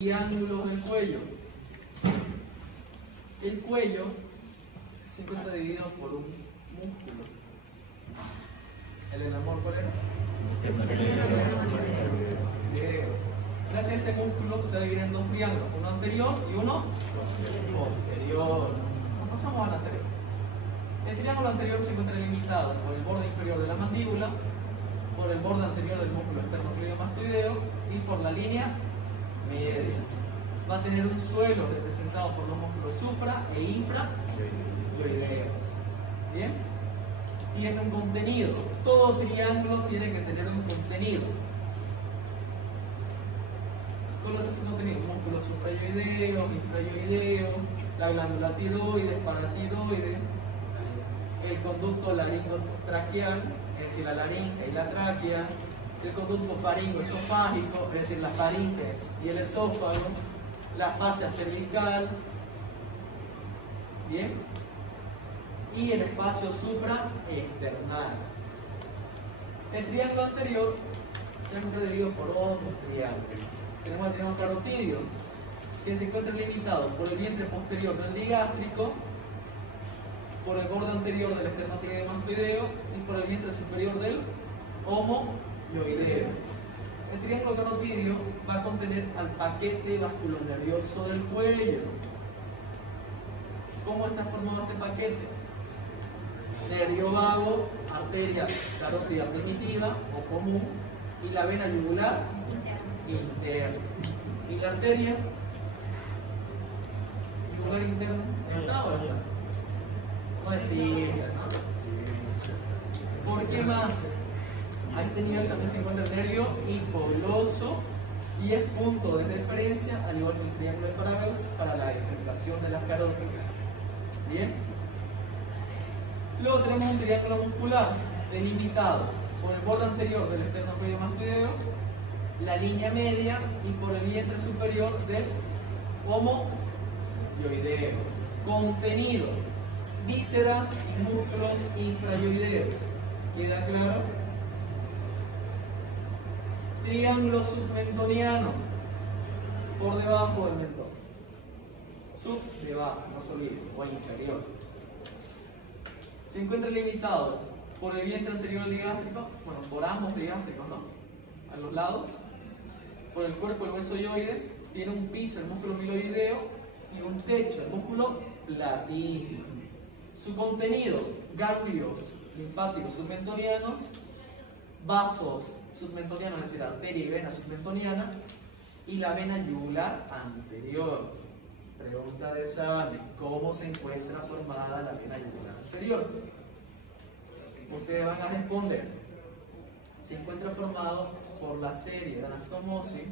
Triángulos del cuello. El cuello se encuentra dividido por un músculo. ¿El del amor cuál era? Gracias a este músculo se divide en dos triángulos, uno anterior y uno posterior. Pasamos al anterior. El triángulo anterior se encuentra limitado por el borde inferior de la mandíbula, por el borde anterior del músculo esternocleidomastoideo y por la línea media. Va a tener un suelo representado por los músculos supra e infrayoideos. ¿Bien? Tiene un contenido. Todo triángulo tiene que tener un contenido. ¿Cuál es ese contenido? Músculo suprayoideo, infrayoideo, la glándula tiroides, paratiroides, el conducto laringotraqueal, es decir, la laringe y la tráquea, el conducto faringoesofágico, es decir, la faringe y el esófago, la fascia cervical, ¿bien? Y el espacio supraesternal. El triángulo anterior se encuentra dividido por otros triángulos. Tenemos el triángulo carotidio, que se encuentra limitado por el vientre posterior del digástrico, por el borde anterior del esternocleidomastoideo y por el vientre superior del homoyoideo. El triángulo carotidio va a contener al paquete vasculonervioso del cuello. ¿Cómo está formado este paquete? Nervio vago, arteria carótida primitiva o común y la vena yugular interna. ¿Y la arteria yugular interna está o no está? No decir, ¿no? ¿Por qué más? A este nivel también se encuentra el nervio hipogloso y es punto de referencia, al igual que el triángulo de Fragus, para la identificación de las carótidas. ¿Bien? Luego tenemos un triángulo muscular delimitado por el borde anterior del esternocleidomastoideo, la línea media y por el vientre superior del homoyoideo. Contenido: vísceras y músculos infrayoideos. ¿Queda claro? Triángulo submentoniano, por debajo del mentón. Sub, debajo, no se olvide, o inferior. Se encuentra limitado por el vientre anterior del digástrico, bueno, por ambos digástricos, ¿no? A los lados. Por el cuerpo, el hueso yoides, tiene un piso, el músculo miloideo, y un techo, el músculo platino. Su contenido: ganglios linfáticos submentonianos, vasos submentonianos, es decir, arteria y vena submentoniana, y la vena yugular anterior. Pregunta de examen: ¿cómo se encuentra formada la vena yugular anterior? Ustedes van a responder: se encuentra formado por la serie de anastomosis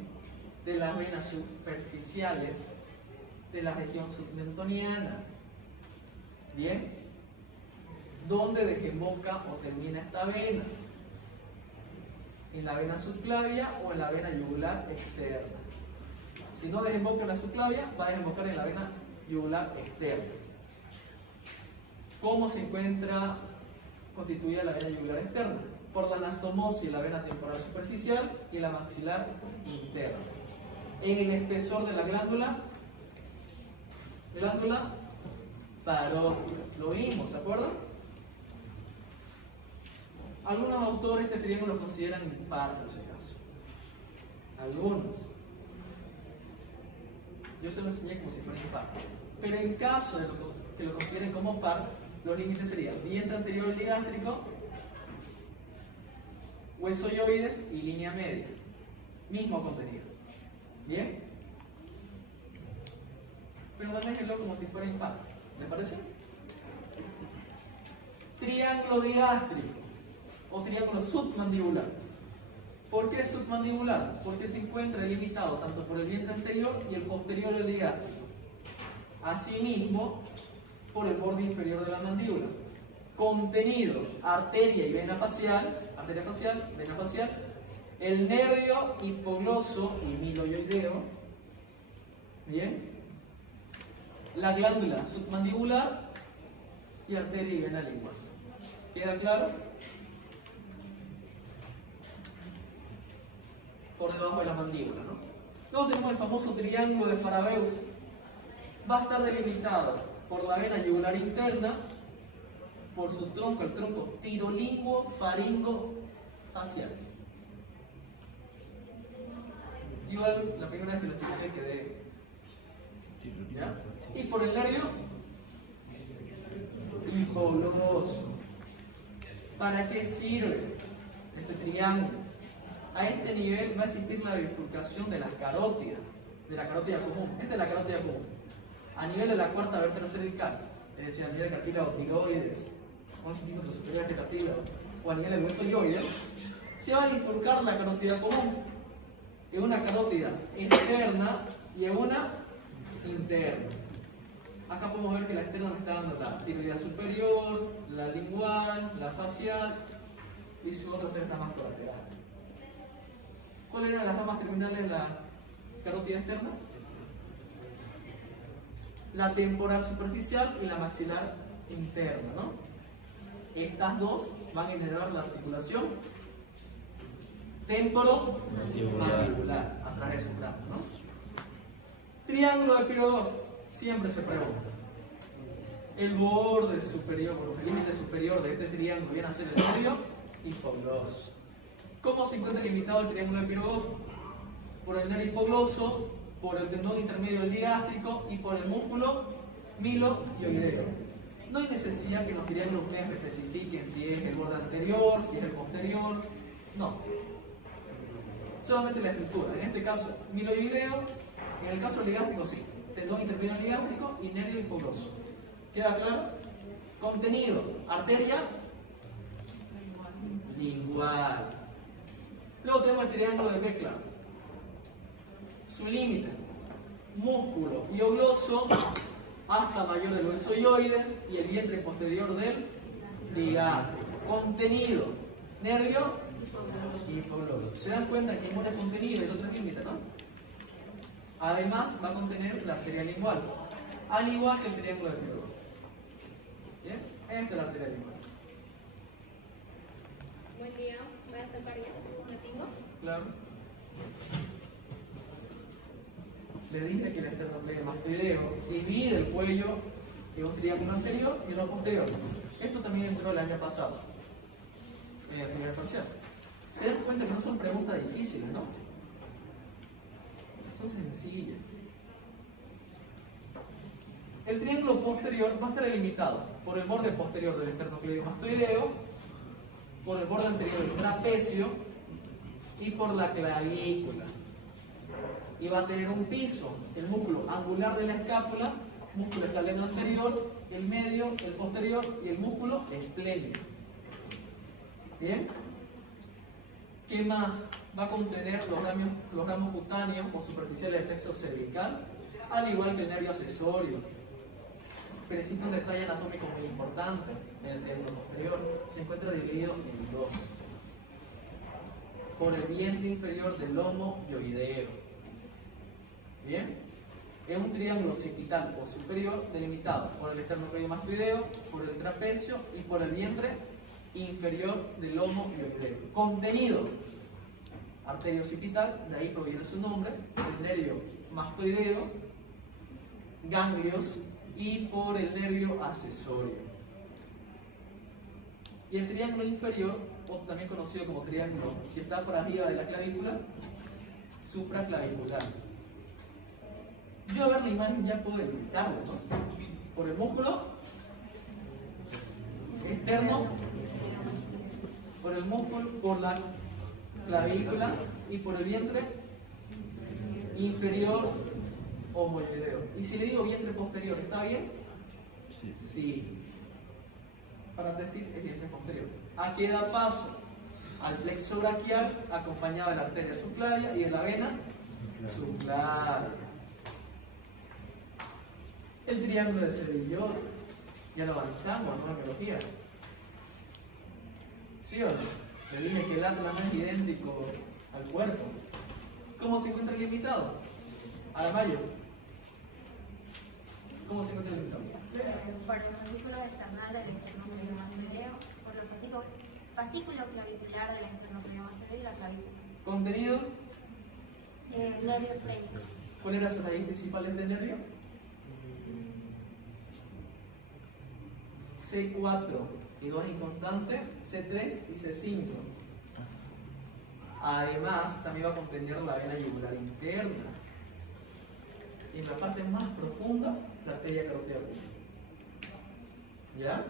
de las venas superficiales de la región submentoniana. ¿Bien? ¿Dónde desemboca o termina esta vena? ¿En la vena subclavia o en la vena yugular externa? Si no desemboca en la subclavia, va a desembocar en la vena yugular externa. ¿Cómo se encuentra constituida la vena yugular externa? Por la anastomosis de la vena temporal superficial y la maxilar interna. En el espesor de la glándula parótida. Lo vimos, ¿se acuerdan? Algunos autores este triángulo lo consideran impar en su caso. Algunos. Yo se lo enseñé como si fuera impar. Pero en caso de que lo consideren como par, los límites serían vientre anterior del digástrico, hueso yoides y línea media. Mismo contenido. ¿Bien? Pero manéjenlo como si fuera impar. ¿Les parece? Triángulo digástrico o triángulo submandibular. ¿Por qué submandibular? Porque se encuentra delimitado tanto por el vientre anterior y el posterior del digástrico. Asimismo, por el borde inferior de la mandíbula. Contenido: arteria y vena facial, vena facial, el nervio hipogloso y miloyoideo, ¿bien? La glándula submandibular y arteria y vena lingual. ¿Queda claro? Por debajo de la mandíbula, ¿no? Luego tenemos el famoso triángulo de Farabeus. Va a estar delimitado por la vena yugular interna, por su tronco, el tronco tirolinguo faringo facial. Igual la primera vez que lo escuché quedé. ¿Ya? Y por el nervio hipogloso. ¿Para qué sirve este triángulo? A este nivel va a existir la bifurcación de las carótidas, de la carótida común. Esta es la carótida común. A nivel de la cuarta vértebra cervical, es decir, a nivel del cartílago tiroides, 11 centímetros superior a este cartílago, o a nivel del hueso yoides, se va a bifurcar la carótida común en una carótida externa y en una interna. Acá podemos ver que la externa me está dando la tiroidea superior, la lingual, la facial y su otra tres ramas colaterales. ¿Cuáles eran las ramas terminales de la carótida externa? La temporal superficial y la maxilar interna, ¿no? Estas dos van a inervar la articulación temporomandibular a través de sus ramas, ¿no? Triángulo de Pirogov, siempre se pregunta. El borde superior, o el límite superior de este triángulo viene a ser el nervio hipogloso. ¿Cómo se encuentra limitado el triángulo de Pirogov? Por el nervio hipogloso, por el tendón intermedio del digástrico y por el músculo miloioideo. No hay necesidad que los triángulos ustedes especifiquen si es el borde anterior, si es el posterior. No. Solamente la estructura. En este caso, miloioideo. En el caso del ligástrico, sí. Tendón intermedio del ligástrico y nervio hipogloso. ¿Queda claro? Contenido. Arteria lingual. Luego tenemos el triángulo de Beckler. Su límite, músculo hiogloso hasta mayor del hueso yoides y el vientre posterior del ligástrico. Contenido, nervio hipogloso. ¿Se dan cuenta que uno es contenido y el otro es límite, no? Además va a contener la arteria lingual, al igual que el triángulo de Pirogov. ¿Bien? Esta es la arteria lingual. Buen día, voy a tocar ya. ¿Me tengo? Claro. Le dije que el esternocleidomastoideo divide el cuello en un triángulo anterior y uno posterior. Esto también entró el año pasado, en el primer parcial. Se dan cuenta que no son preguntas difíciles, ¿no? Son sencillas. El triángulo posterior va a estar delimitado por el borde posterior del esternocleidomastoideo, por el borde anterior del trapecio y por la clavícula. Y va a tener un piso, el músculo angular de la escápula, músculo escaleno anterior, el medio, el posterior y el músculo esplénico. ¿Bien? ¿Qué más? Va a contener los ramos cutáneos o superficiales del plexo cervical, al igual que el nervio accesorio. Pero existe un detalle anatómico muy importante en el triángulo posterior. Se encuentra dividido en dos. Por el vientre inferior del lomo yoideo. ¿Bien? Es un triángulo occipital o superior delimitado por el esternocleidomastoideo, por el trapecio y por el vientre inferior del lomo yoideo. Contenido: arteria occipital, de ahí proviene su nombre, el nervio mastoideo, ganglios y por el nervio accesorio. Y el triángulo inferior, o también conocido como triángulo, si está por arriba de la clavícula, supraclavicular. Yo a ver la imagen ya puedo delimitarlo, ¿no? Por el músculo externo, por el músculo, por la clavícula y por el vientre inferior homoideo. Y si le digo vientre posterior, ¿está bien? Sí. Para testir el vientre posterior. Aquí da paso al plexo braquial acompañado de la arteria subclavia y de la vena subclavia. El triángulo de Sevillot, ya lo avanzamos en una biología. ¿Sí o no? Le dije que el atlas no es idéntico al cuerpo. ¿Cómo se encuentra limitado? Aramayo. ¿Cómo se encuentra limitado? Por el folículo external del esternocleidomastoideo, por el fascículo clavicular del esternocleidomastoideo y la clavícula. Contenido: Nervio frente. ¿Cuál era su raíz principal de este nervio? C4 y 2 inconstantes, C3 y C5. Además, también va a contener la vena yugular interna. Y en la parte más profunda, la arteria carotea pública. ¿Ya?